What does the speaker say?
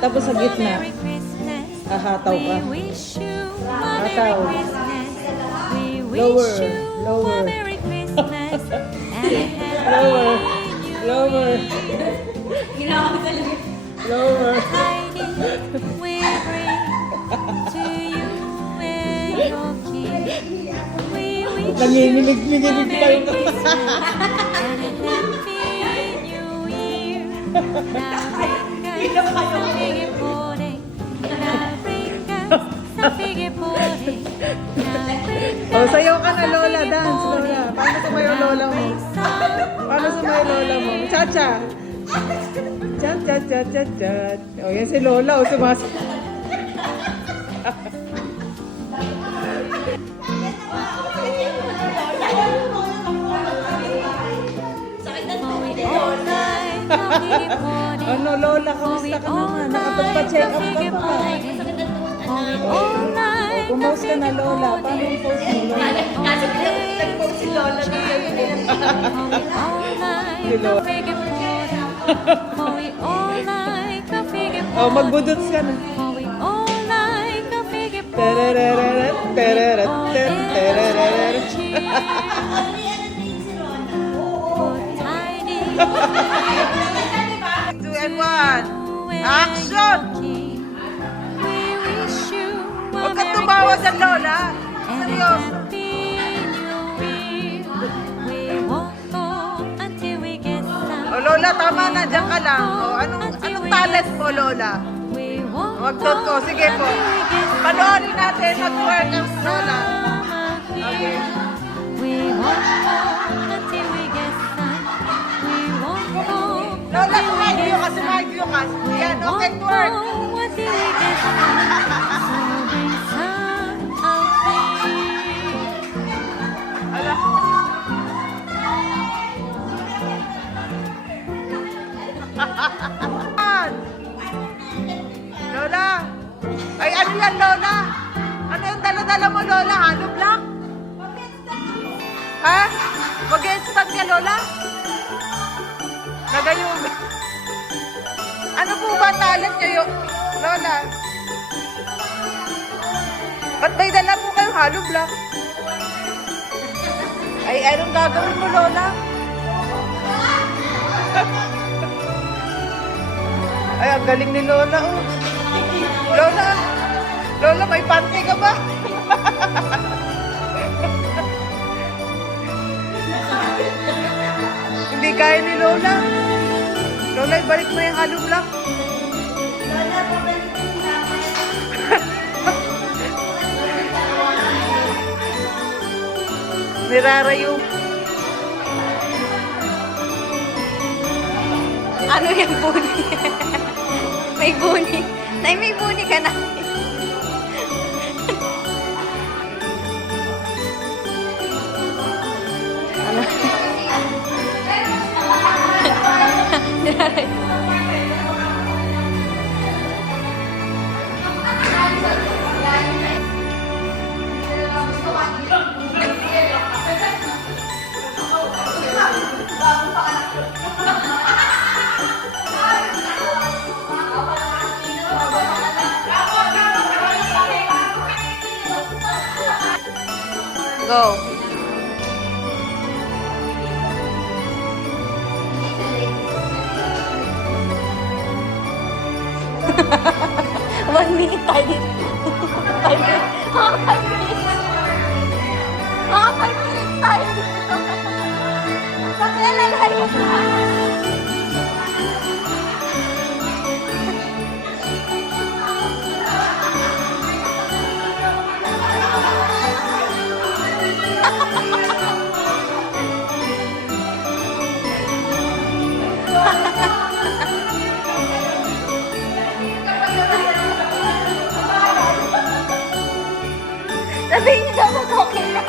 tapos sa gitna. Hahataw ka. Hataw. Lower. Lower. Lower. Lower. Lower. Nanginginig-nginig tayo. Oh, sayaw ka na, Lola. Dance, Lola. Paano sumayo, Lola mo? Paano sumayo, Lola mo? Cha-cha. Chat, chat, chat, chat, chat. Oh, yan si Lola. Oh, ano, Lola? Kamusta ka naman? Nakapagpa-check up ka pa. Pumost ka na, Lola. Paano yung post mo, Lola? Kasi nag-post si Lola na Si Lola. Oh, magbudots ka na. Terereret, tereret, tereret. Two and one. Action! Huwag kang tumawa dyan, Lola. Seryoso. Oh, Lola, tama na. Diyan ka lang. Oh, anong talent mo, Lola? Magtot ko. Sige po. Panoorin natin. Mag-work ang Lola. Okay. Lola, sumagyo ka. Sumagyo ka. Yan, okay, work. Lola! Ay, ano yan, Lola? Ano yung dala-dala mo, Lola? Halo block? Ha? Mag-instant ka, Lola? Nagayong... Ano po ba talent nyo, Lola? Ba't may dala po kayong halo block? Ay, anong gagawin mo, Lola? Ay, ang galing ni Lola, oh. Lola! Lola, may panty ka ba? Hindi kaya ni Lola. Lola, ibalik mo yung halo block. Lola, pabalik mo lang. Nirarayo. Ano yung buni? May buni. Nay, may buni ka na. Ano? Go. One minute tayo dito. 5 minutes. 5 minutes. 5 minutes tayo dito. Nakialalayo na. Sabihin niyo daw mag-okay lang.